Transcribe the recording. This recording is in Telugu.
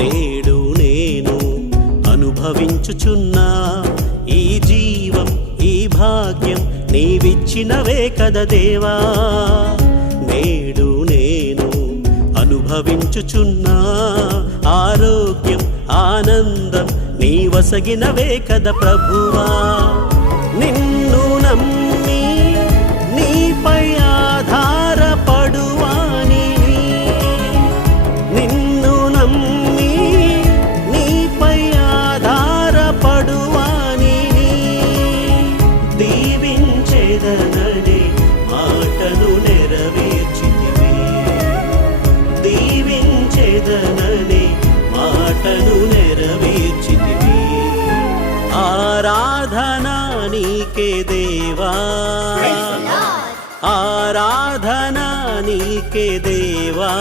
నేడు నేను అనుభవించుచున్నా ఈ జీవం ఈ భాగ్యం నీవిచ్చినవే కదా దేవా. నేడు నేను అనుభవించుచున్నా ఆరోగ్యం ఆనందం నీ వసగినవే కదా ప్రభువా. నిన్ను నమ్మి నీపై ఆధారపడువాని, నిన్ను నమ్మి నీపై ఆధారపడువాని, దీవించేదననే మాటను నెరవేర్చితివి, దీవించేదననే మాటను నెరవేర్చితివి. ఆరాధనా నీకే దేవా, ఆరాధనా నీకే దేవా.